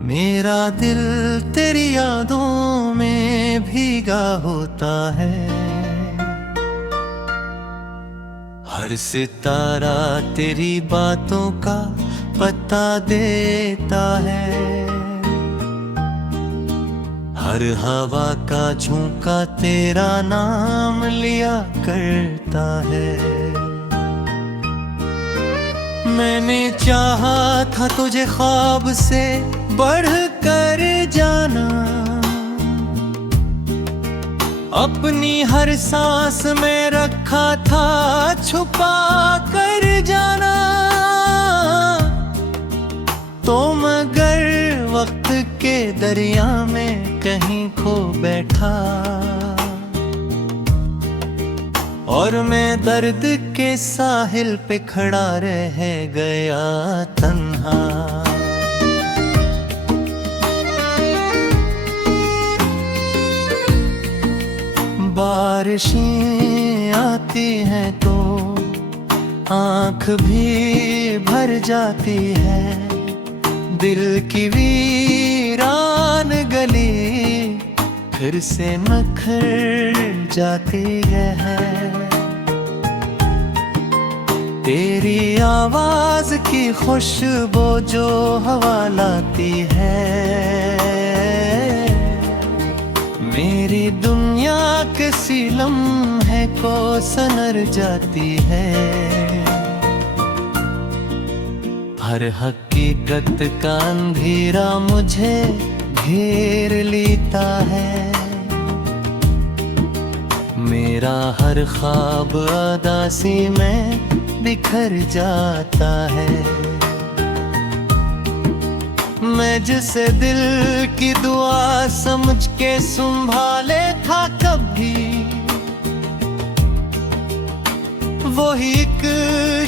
मेरा दिल तेरी यादों में भीगा होता है। हर सितारा तेरी बातों का पता देता है। हर हवा का झोंका तेरा नाम लिया करता है। मैंने चाहा था तुझे ख्वाब से बढ़ कर जाना, अपनी हर सांस में रखा था छुपा कर जाना। तो मगर वक्त के दरिया में कहीं खो बैठा, और मैं दर्द के साहिल पे खड़ा रह गया तन्हा। बारिशें आती हैं तो आँख भी भर जाती है। दिल की वीरान गली फिर से नखर जाती है। तेरी आवाज की खुशबू जो हवा लाती है, मेरी दुनिया किसी लम्हे को सनर जाती है। हर हकीकत का अंधेरा मुझे घेर लेता है। मेरा हर ख्वाब उदासी में बिखर जाता है। मैं जिसे दिल की दुआ समझ के संभाले था कभी, वही एक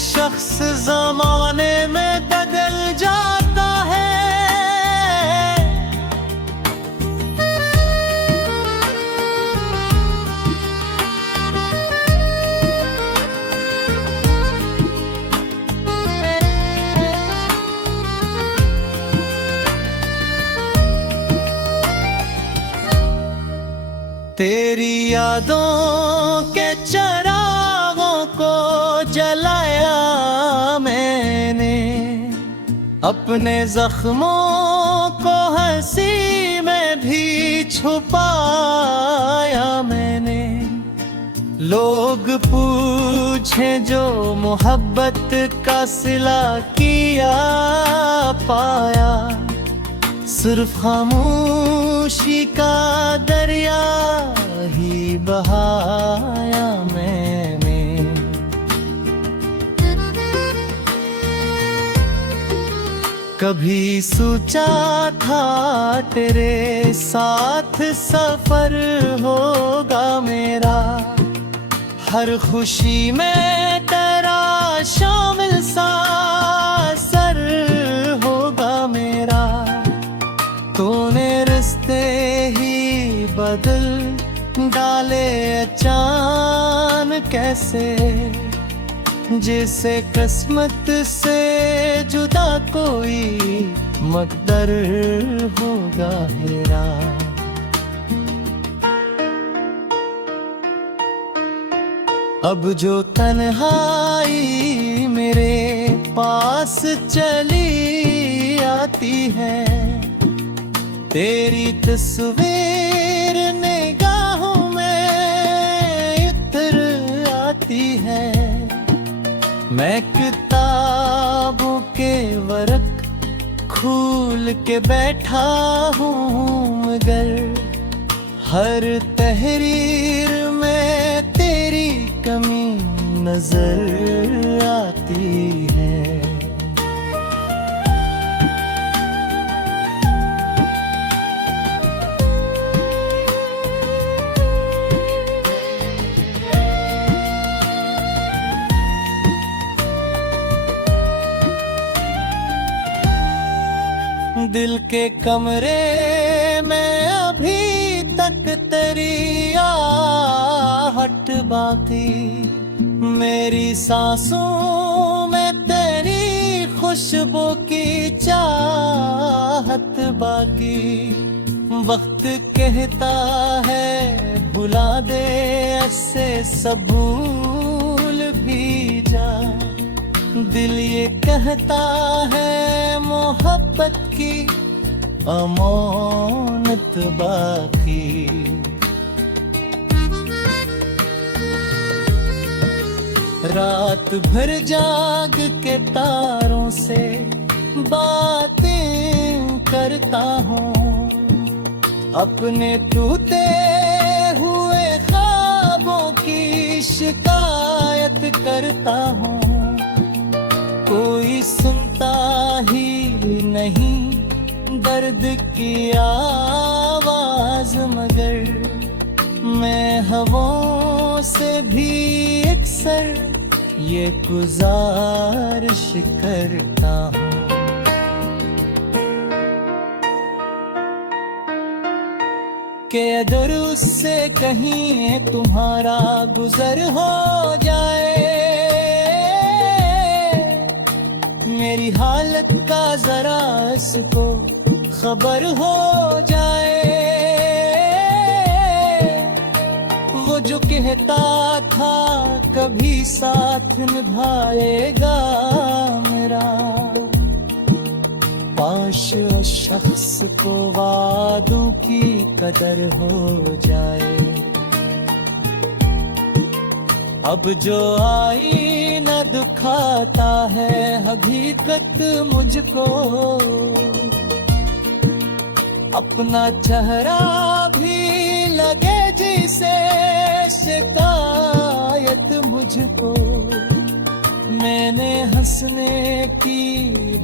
शख्स ज़माने में बदल जाता है। तेरी यादों के चिरागों को जलाया मैंने, अपने जख्मों को हंसी में भी छुपाया मैंने। लोग पूछे जो मोहब्बत का सिला किया पाया, सिर्फ खामोशी का दरिया ही बहाया मैंने। कभी सोचा था तेरे साथ सफर होगा मेरा, हर खुशी में तेरा शामिल सा सर होगा मेरा। तूने रिश्ते ही बदल डाले अचानक कैसे, जिसे किस्मत से जुदा कोई मकदर होगा मेरा। अब जो तन्हाई मेरे पास चली आती है, तेरी तस्वीर निगाहों में इतर आती है। मैं किताबों के वर्क खोल के बैठा हूँ, मगर हर तहरीर में तेरी कमी नजर आती है। दिल के कमरे में अभी तक तेरी आहट बाकी, मेरी सांसों में तेरी खुशबू की चाहत बाकी। वक्त कहता है भुला दे, ऐसे सब भूल भी जा। दिल ये कहता है मोहब्बत की अमानत बाकी। रात भर जाग के तारों से बातें करता हूँ, अपने टूटे हुए ख्वाबों की शिकायत करता हूँ। कोई सुनता ही नहीं दर्द की आवाज, मगर मैं हवाओं से भी अक्सर ये गुजारिश करता हूँ कि अगर उससे कहीं तुम्हारा गुजर हो जाए, मेरी हालत का जरा इसको खबर हो जाए। वो जो कहता था कभी साथ निभाएगा मेरा, पाश उस शख्स को वादों की कदर हो जाए। अब जो आईना दिखाता है हकीकत मुझको, अपना चेहरा भी लगे जिसे शिकायत मुझको। मैंने हंसने की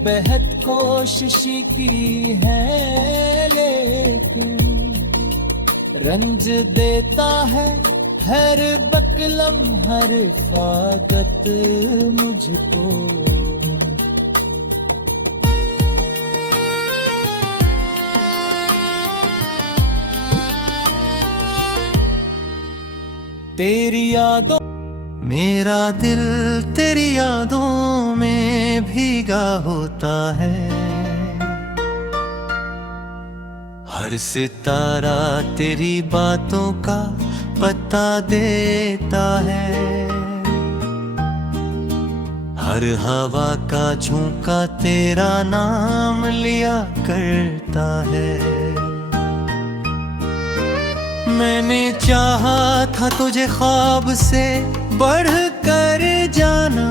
बेहद कोशिश की है, लेकिन रंज देता है हर बकलम हर फाकत मुझको। तेरी यादों, मेरा दिल तेरी यादों में भीगा होता है। हर सितारा तेरी बातों का पता देता है। हर हवा का झोंका तेरा नाम लिया करता है। मैंने चाहा था तुझे ख्वाब से बढ़ कर जाना,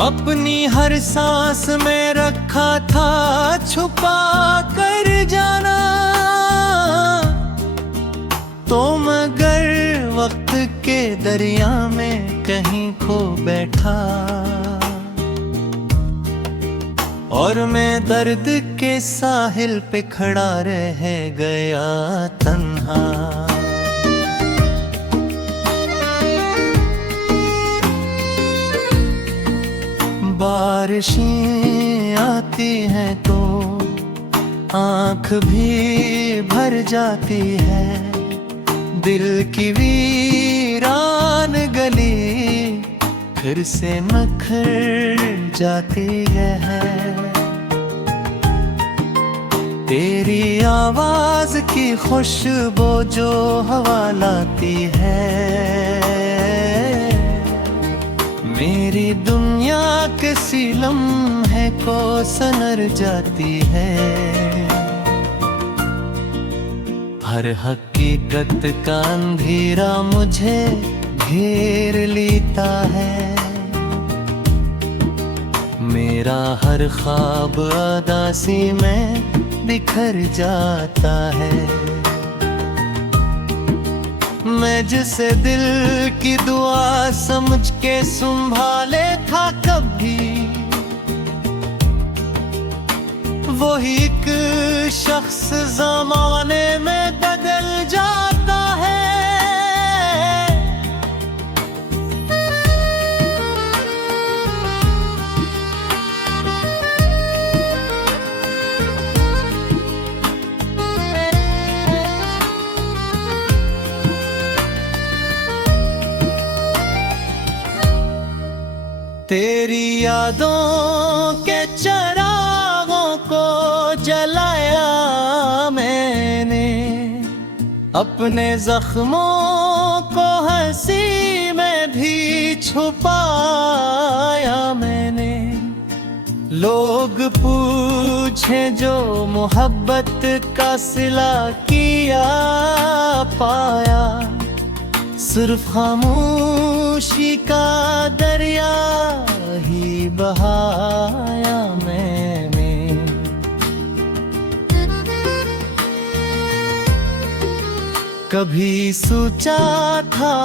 अपनी हर सांस में रखा था छुपा कर जाना। तो मगर वक्त के दरिया में कहीं खो बैठा, और मैं दर्द के साहिल पे खड़ा रह गया तन्हा। बारिशें आती हैं तो आँख भी भर जाती है। दिल की वीरान गली फिर से मखर जाती है। तेरी आवाज की खुशबू जो हवा लाती है, मेरी दुनिया के लम्हे को सनर जाती है। हर हकीकत का अंधेरा मुझे घेर लेता है। मेरा हर ख्वाब अदासी में बिखर जाता है। मैं जिसे दिल की दुआ समझ के संभाले था कभी, वही एक शख्स ज़माने में बदल जाता है। तेरी यादों के चिरागों को जलाया मैंने, अपने जख्मों को हंसी में भी छुपाया मैंने। लोग पूछे जो मोहब्बत का सिला किया पाया, सिर्फ खामोशी का दरिया ही बहाया मैंने। कभी सोचा था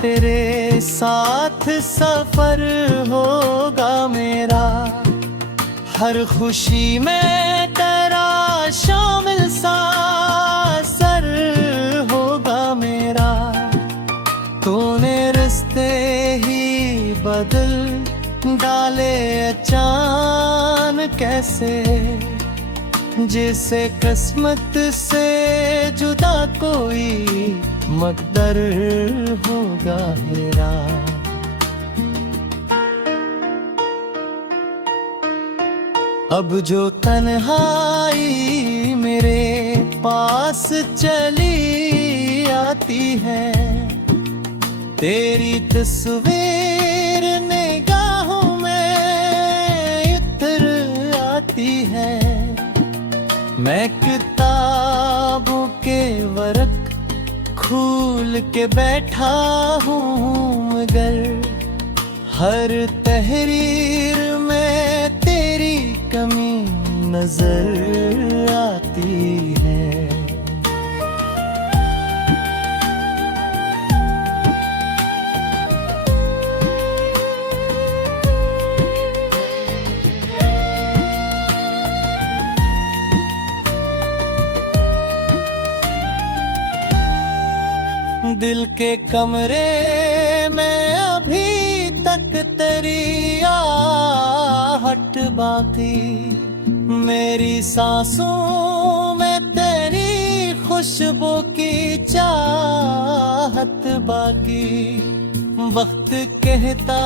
तेरे साथ सफर होगा मेरा, हर खुशी में तेरा शामिल सा सर होगा मेरा। तूने रिश्ते ही बदल डाले अचानक कैसे, जिसे किस्मत से जुदा कोई मकदर होगा मेरा। अब जो तन्हाई मेरे पास चली आती है, तेरी तस्वीर निगाहों में उतर आती है। मैं किताबों के वर्क खोल के बैठा हूँ, मगर हर तहरीर में तेरी कमी नजर आती है। दिल के कमरे में अभी तक तेरी आहट बाकी, मेरी सांसों में तेरी खुशबू की चाहत बाकी। वक्त कहता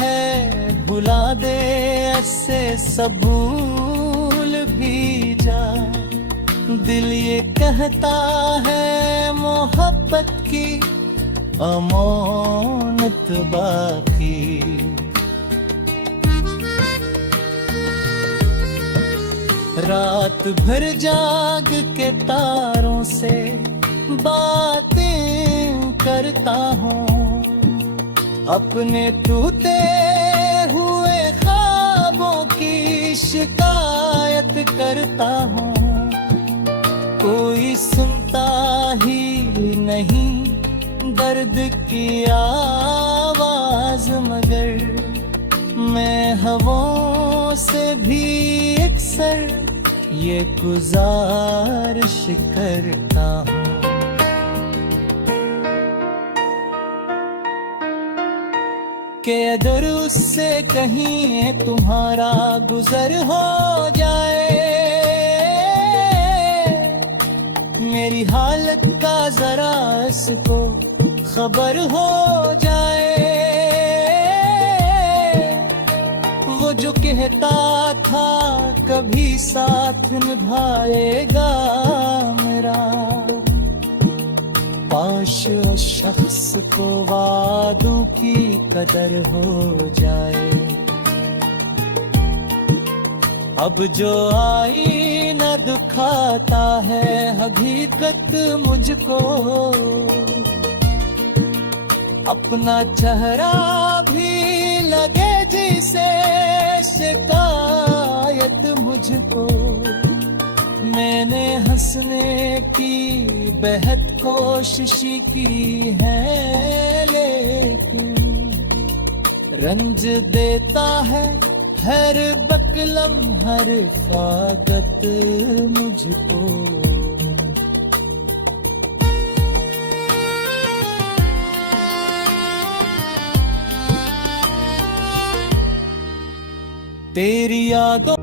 है भुला दे, ऐसे सब भूल भी जा। दिल ये कहता है मोहब्बत की अमानत बाकी। रात भर जाग के तारों से बातें करता हूँ, अपने टूटे हुए ख्वाबों की शिकायत करता हूँ। कोई सुनता ही नहीं दर्द की आवाज, मगर मैं हवाओं से भी अक्सर ये गुजारिश करता हूँ कि अगर उससे कहीं तुम्हारा गुजर हो जाए, मेरी हालत का जरा इसको खबर हो जाए। वो जो कहता था कभी साथ निभाएगा मेरा, पाश उस शख्स को वादों की कदर हो जाए। अब जो आईना दिखाता है हकीकत मुझको, अपना चेहरा भी लगे जिसे शिकायत मुझको। मैंने हंसने की बेहद कोशिश की है, लेकिन रंज देता है हर बकलम हर फागत मुझको। तेरी यादों,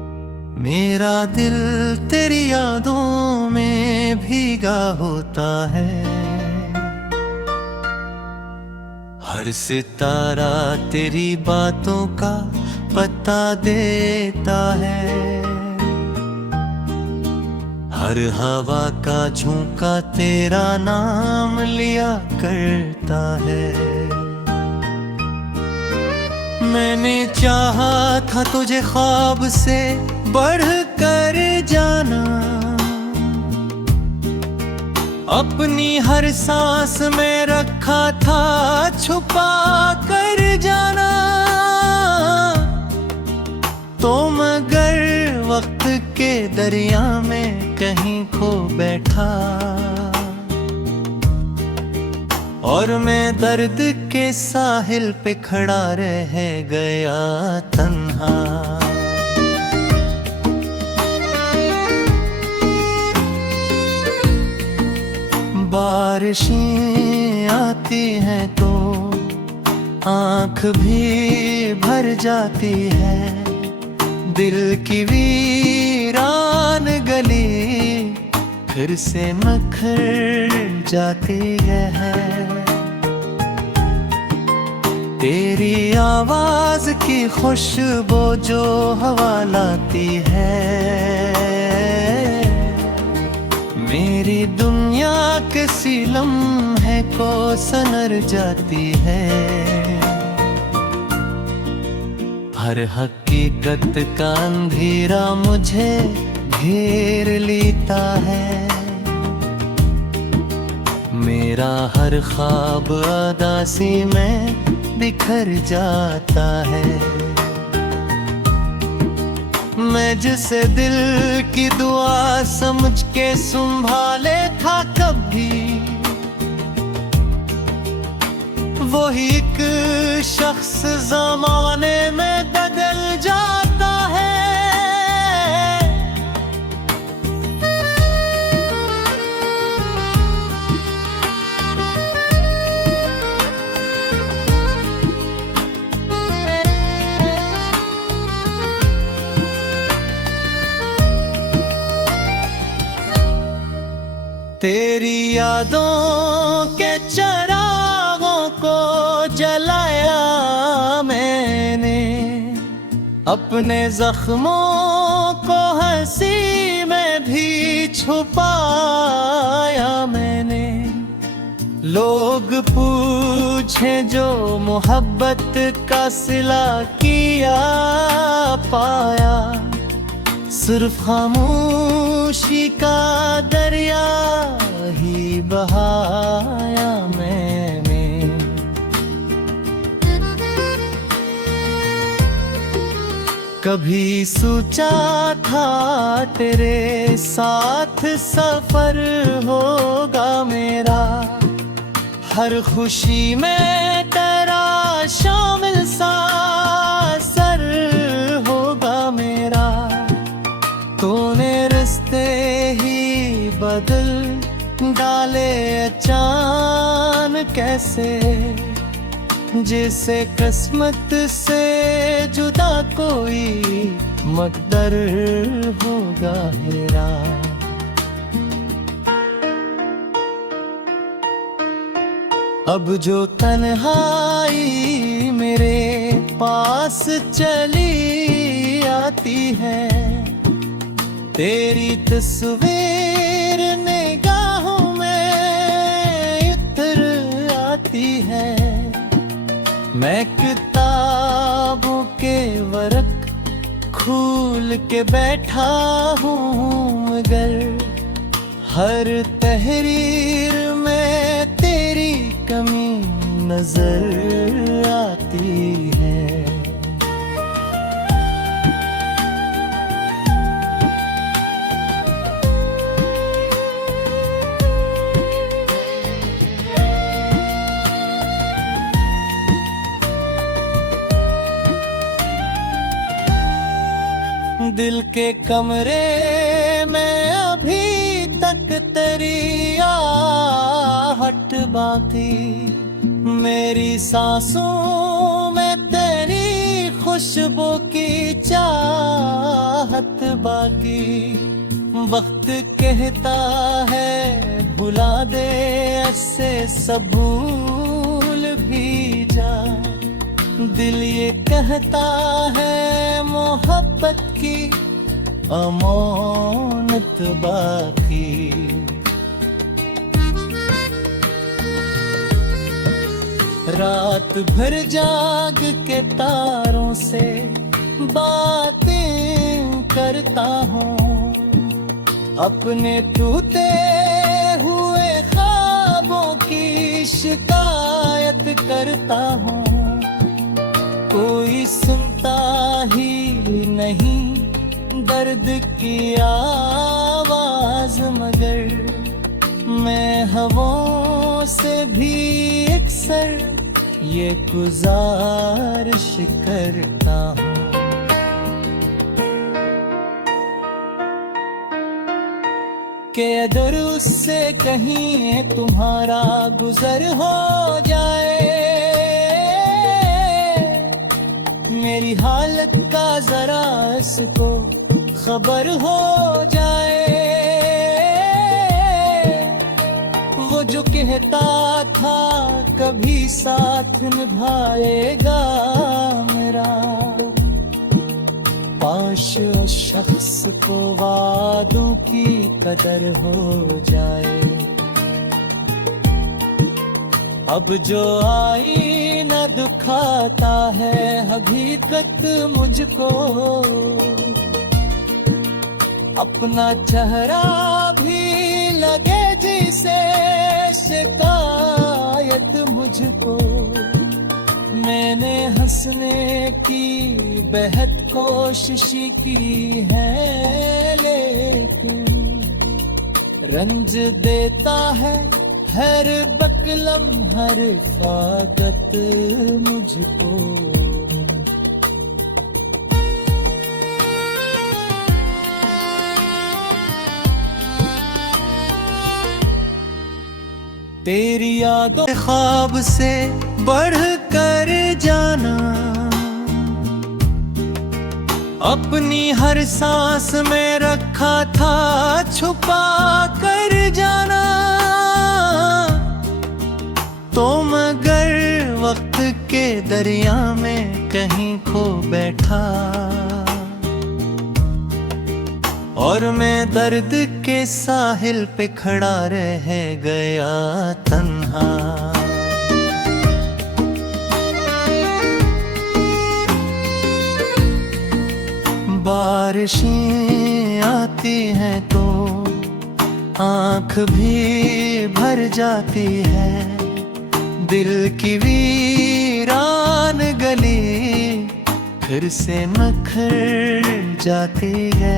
मेरा दिल तेरी यादों में भीगा होता है। हर सितारा तेरी बातों का पता देता है। हर हवा का झोंका तेरा नाम लिया करता है। मैंने चाहा था तुझे ख्वाब से बढ़ कर जाना, अपनी हर सांस में रखा था छुपा कर जाना। तो मगर वक्त के दरिया में कहीं खो बैठा, और मैं दर्द के साहिल पे खड़ा रह गया तन्हा। बारिशें आती हैं तो आँख भी भर जाती है, दिल की वीरान गली फिर से नखर जाती है। तेरी आवाज की खुशबू जो हवा लाती है, मेरी दुनिया किसी लम्हे को सनर जाती है। हर हकीकत का अंधेरा मुझे घेर लेता है, मेरा हर ख्वाब अदासी में बिखर जाता है। मैं जिसे दिल की दुआ समझ के संभाले था कभी, वही एक शख्स ज़माने में बदल जाता है। तेरी यादों के चरागों को जलाया मैंने, अपने जख्मों को हंसी में भी छुपाया मैंने। लोग पूछे जो मोहब्बत का सिला किया पाया, सिर्फ खामोशी का दरिया ही बहाया मैंने। कभी सोचा था तेरे साथ सफर होगा मेरा, हर खुशी में तेरा शामिल सा सर होगा मेरा। तूने रिश्ते ही बदल डाले अचानक कैसे, जिसे किस्मत से जुदा कोई मकदर होगा मेरा। अब जो तन्हाई मेरे पास चली आती है, तेरी तस्वीर निगाहों में उतर आती है। मैं किताबों के वर्क खोल के बैठा हूँ, मगर हर तहरीर में तेरी कमी नजर आती है। दिल के कमरे में अभी तक तेरी आहट बाकी, मेरी सांसों में तेरी खुशबू की चाहत बाकी। वक्त कहता है भुला दे, ऐसे सब भूल भी जा, दिल ये कहता है मोहब्बत की अमानत बाकी। रात भर जाग के तारों से बातें करता हूँ, अपने टूटे हुए ख्वाबों की शिकायत करता हूँ। कोई सुनता ही नहीं दर्द की आवाज, मगर मैं हवाओं से भी अक्सर ये गुजारिश करता हूँ कि अगर उससे कहीं तुम्हारा गुजर हो जाए, मेरी हालत का जरा इसको खबर हो जाए। वो जो कहता था कभी साथ निभाएगा मेरा, पाश उस शख्स को वादों की कदर हो जाए। अब जो आईना दुखाता है हकीकत मुझको, अपना चेहरा भी लगे जिसे शिकायत मुझको। मैंने हंसने की बेहद कोशिश की है, लेकिन रंज देता है हर बकलम हर फागत मुझको। तेरी यादों ख्वाब से बढ़ कर जाना, अपनी हर सांस में रखा था छुपा कर जाना। तो मगर वक्त के दरिया में कहीं खो बैठा, और मैं दर्द के साहिल पे खड़ा रह गया तन्हा। बारिशें आती हैं तो आँख भी भर जाती है, दिल की वीरान गली फिर से नखर जाती है।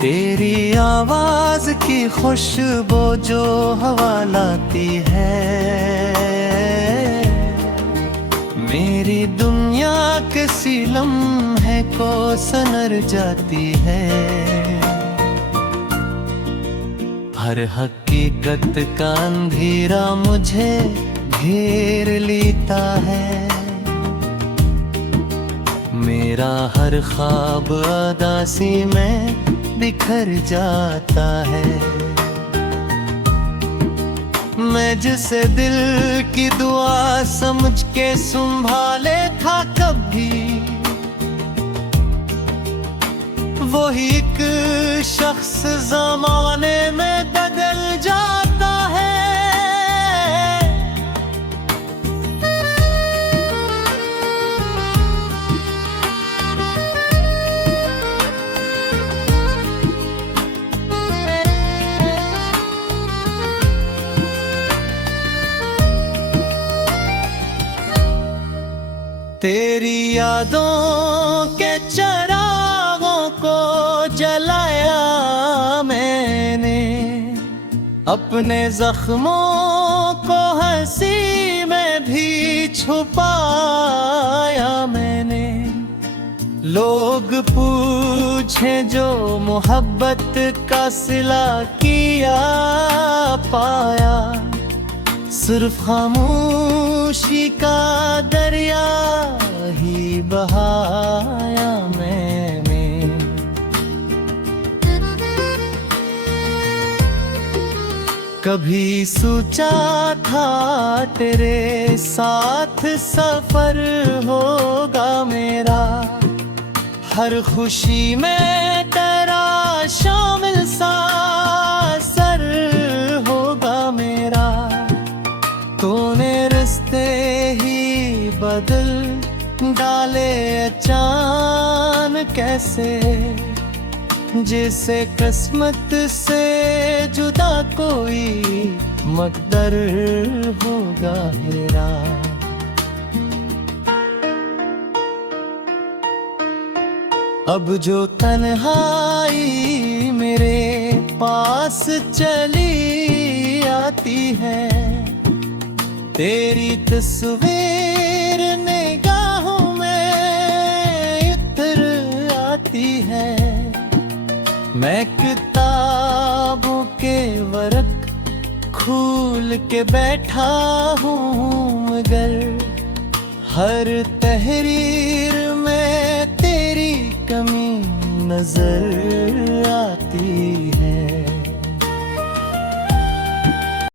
तेरी आवाज की खुशबू जो हवा लाती है, मेरी दुनिया के लम्हे को सनर जाती है। हर हकीकत का अंधेरा मुझे घेर लेता है, मेरा हर ख्वाब अदासी में बिखर जाता है। मैं जिसे दिल की दुआ समझ के संभाले था कभी, वही एक शख्स ज़माने में बदल जाता है। तेरी यादों के चिरागों को जलाया मैंने, अपने जख्मों को हंसी में भी छुपाया मैंने। लोग पूछे जो मोहब्बत का सिला किया पाया, सिर्फ खामोशी का दरिया ही बहाया मैंने। कभी सोचा था तेरे साथ सफर होगा मेरा, हर खुशी में तेरा शामिल सा सर होगा मेरा। तूने रिश्ते ही बदल डाले अचानक कैसे, जिसे किस्मत से जुदा कोई मकदर होगा मेरा। अब जो तन्हाई मेरे पास चली आती है, तेरी तस्वीर निगाहों में इतर आती है। मैं किताबों के वर्क खोल के बैठा हूँ, मगर हर तहरीर में तेरी कमी नजर आती